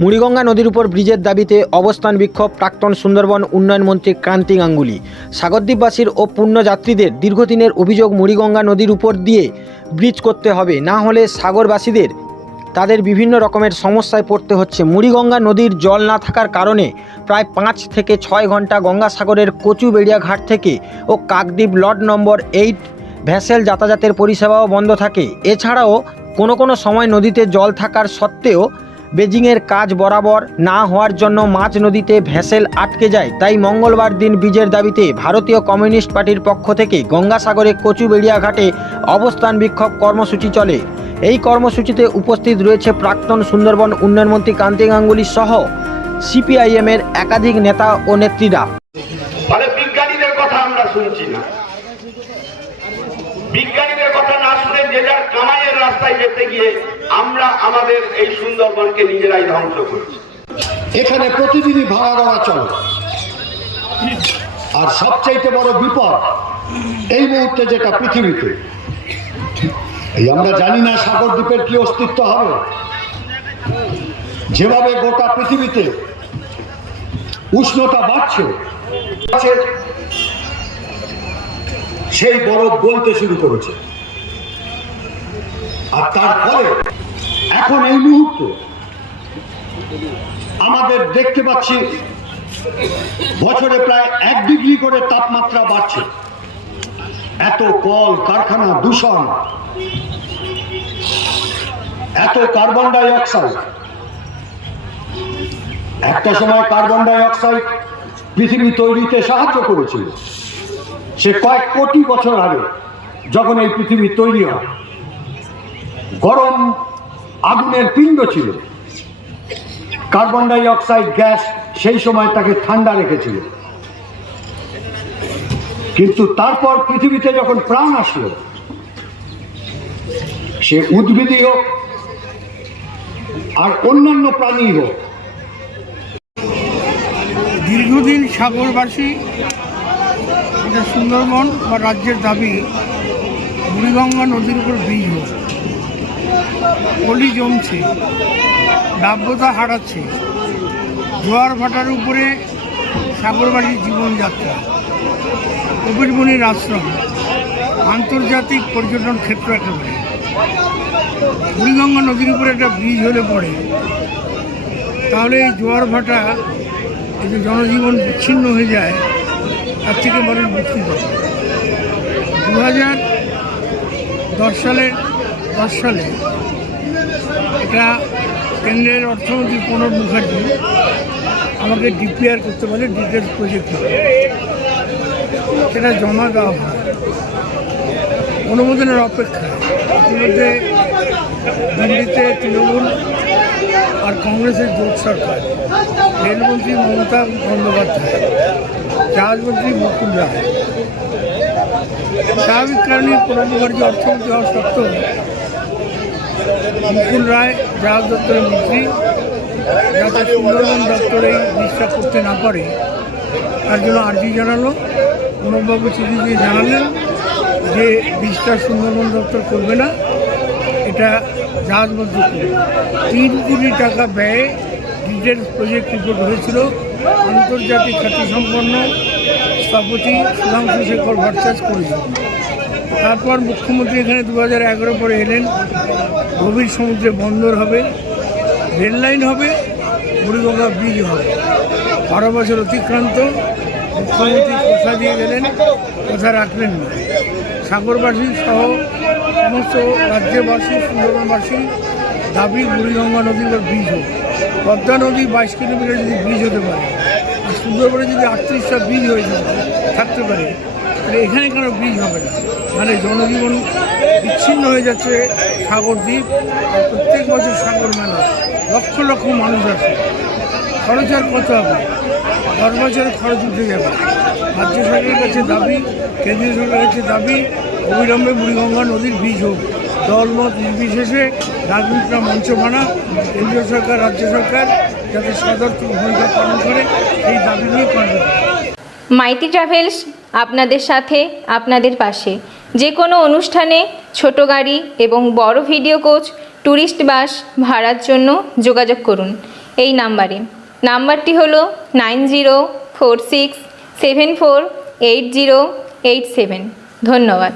মুড়িগঙ্গা নদীর উপর ব্রিজের দাবিতে অবস্থান বিক্ষোভ প্রাক্তন সুন্দরবন উন্নয়ন মন্ত্রী ক্রান্তি গাঙ্গুলি। সাগরদ্বীপবাসীর ও পুণ্যযাত্রীদের দীর্ঘদিনের অভিযোগ মুড়িগঙ্গা নদীর উপর দিয়ে ব্রিজ করতে হবে। না হলে সাগরবাসীদের তাদের বিভিন্ন রকমের সমস্যায় পড়তে হচ্ছে। মুড়িগঙ্গা নদীর জল না থাকার কারণে প্রায় পাঁচ থেকে ছয় ঘণ্টা গঙ্গাসাগরের কচুবেড়িয়া ঘাট থেকে ও Kakdwip lot number eight vessel যাতায়াতের পরিষেবাও বন্ধ থাকে। এছাড়াও কোনো কোনো সময় নদীতে জল থাকার সত্ত্বেও বেজিংয়ের কাজ বরাবর না হওয়ার জন্য মাঝ নদীতে ভ্যাসেল আটকে যায়। তাই মঙ্গলবার দিন বীজের দাবিতে ভারতীয় কমিউনিস্ট পার্টির পক্ষ থেকে গঙ্গাসাগরে কচুবেড়িয়া ঘাটে অবস্থান বিক্ষোভ কর্মসূচি চলে। এই কর্মসূচিতে উপস্থিত রয়েছে প্রাক্তন সুন্দরবন উন্নয়নমন্ত্রী কান্তি গাঙ্গুলি সহ সিপিআইএমের একাধিক নেতা ও নেত্রীরা। বিজ্ঞানীদের কথা আমরা শুনছি না। বিজ্ঞানীদের কথা না শুনে যে যার কামাইয়ের রাস্তায় যেতে গিয়ে আমরা আমাদের এই সুন্দরবনকে নিজেরাই ধ্বংস করছি এখানে প্রতিদিনই ভাড়া দেওয়া চলে। আর সবচাইতে বড় বিপদ এই মুহূর্তে যেটা পৃথিবীতে। এই আমরা জানি না সাগর দ্বীপের কি অস্তিত্ব হবে। যেভাবে গোটা পৃথিবীতে উষ্ণতা বাড়ছে, সেই বরফ গলতে শুরু করেছে। আর তার ফলে এখন এই মুহূর্ত আমাদের দেখতে পাচ্ছি, বছরে প্রায় এক ডিগ্রি করে তাপমাত্রা বাড়ছে। এত কল, কারখানা, দূষণ এত কার্বন ডাই অক্সাইড একটা সময় কার্বন ডাই অক্সাইড পৃথিবী তৈরিতে সাহায্য করেছিল। সে কয়েক কোটি বছর আগে যখন এই পৃথিবী তৈরি হয়, গরম আগুনের পিণ্ড ছিল। কার্বন ডাই অক্সাইড গ্যাস সেই সময় তাকে ঠান্ডা রেখেছিল। কিন্তু তারপর পৃথিবীতে যখন প্রাণ আসলো, সে উদ্ভিদই হোক আর অন্যান্য প্রাণী হোক। দীর্ঘদিন সাগরবাসী এটা সুন্দরবন বা রাজ্যের দাবি, বুড়িগঙ্গা নদীর উপর ব্রিজ হোক। পলি জমছে নাব্যতা হারাচ্ছে, জোয়ার ভাটার উপরে সাগরবাসীর জীবনযাত্রা। কবিরমণির আশ্রম, আন্তর্জাতিক পর্যটন ক্ষেত্র একেবারে। বুড়িগঙ্গা নদীর উপরে একটা ব্রিজ হলে পড়ে। তাহলে এই জোয়ার ভাটা, এই যে জনজীবন বিচ্ছিন্ন হয়ে যায়, তার থেকে মানুষ মুক্তি পাবে দু হাজার দশ সালের দশ সালে এটা কেন্দ্রের অর্থমন্ত্রী প্রণব মুখার্জি আমাকে ডিপিআর করতে বলে ডিটেলস প্রজেক্ট সেটা জমা দেওয়া হয়। অনুমোদনের অপেক্ষা ইতিমধ্যে দিল্লিতে তৃণমূল আর কংগ্রেসের জোট সরকার, রেলমন্ত্রী মমতা বন্দ্যোপাধ্যায় জাহাজমন্ত্রী মুকুল রায়। স্বাভাবিক কারণে প্রণব মুখার্জি অর্থমন্ত্রী হওয়া সত্ত্বেও মুকুল রায় জাহাজ দপ্তরের মন্ত্রী, যাতে সুন্দরবন দপ্তর এই বিশ্বাস করতে না পারে, তার জন্য আর্জি জানালো। প্রণববাবু চিঠি দিয়ে জানালেন যে, বিশ্বাস সুন্দরবন দপ্তর করবে না। এটা জাহাজ মন্ত্রী তিন কোটি টাকা ব্যয়ে ডিটেলস প্রজেক্ট রিপোর্ট হয়েছিল। আন্তর্জাতিক খ্যাতিসম্পন্ন স্থপতি সুধাংশু শেখর ভট্টাচার্য করেছিল তারপর মুখ্যমন্ত্রী এখানে দু হাজার এগারো পরে এলেন। গভীর সমুদ্রে বন্দর হবে রেল লাইন হবে, বুড়িগঙ্গা ব্রিজ হবে। বারো বছর অতিক্রান্ত, মুখ্যমন্ত্রী কথা দিয়ে গেলেন, কথা রাখলেন না। সাগরবাসী সহ সমস্ত রাজ্যবাসী, সুন্দরবনবাসী, দাবি বুড়িগঙ্গা নদীর উপর ব্রিজ হোক। পদ্মা নদী বাইশ কিলোমিটার যদি ব্রিজ হতে পারে, আর সুন্দরবনে যদি আটত্রিশটা ব্রিজ হয়ে যায় থাকতে পারে, তাহলে এখানে কেন ব্রিজ হবে না? মানে জনজীবন বিচ্ছিন্ন হয়ে যাচ্ছে সাগর দ্বীপ, আর প্রত্যেক বছর সাগর মেলা। লক্ষ লক্ষ মানুষ আছে খরচ আর কত হবে? দশ বছরের খরচ উঠে যাবে। রাজ্য সরকারের কাছে দাবি, কেন্দ্রীয় সরকারের কাছে দাবি অবিলম্বে বুড়িগঙ্গা নদীর বীজ হোক। দলমত নির্বিশেষে রাজনীতিটা মঞ্চ বানা, কেন্দ্রীয় সরকার, রাজ্য সরকার যাতে সদর্থ ভূমিকা পালন করে, এই দাবি নিয়ে কর্মসূচি মাইতি ট্রাভেলস আপনাদের সাথে, আপনাদের পাশে। যে কোনো অনুষ্ঠানে ছোট গাড়ি এবং বড় ভিডিও কোচ ট্যুরিস্ট বাস ভাড়ার জন্য যোগাযোগ করুন এই নাম্বারে। নাম্বারটি হল nine zero four six seven four eight zero eight seven. ধন্যবাদ।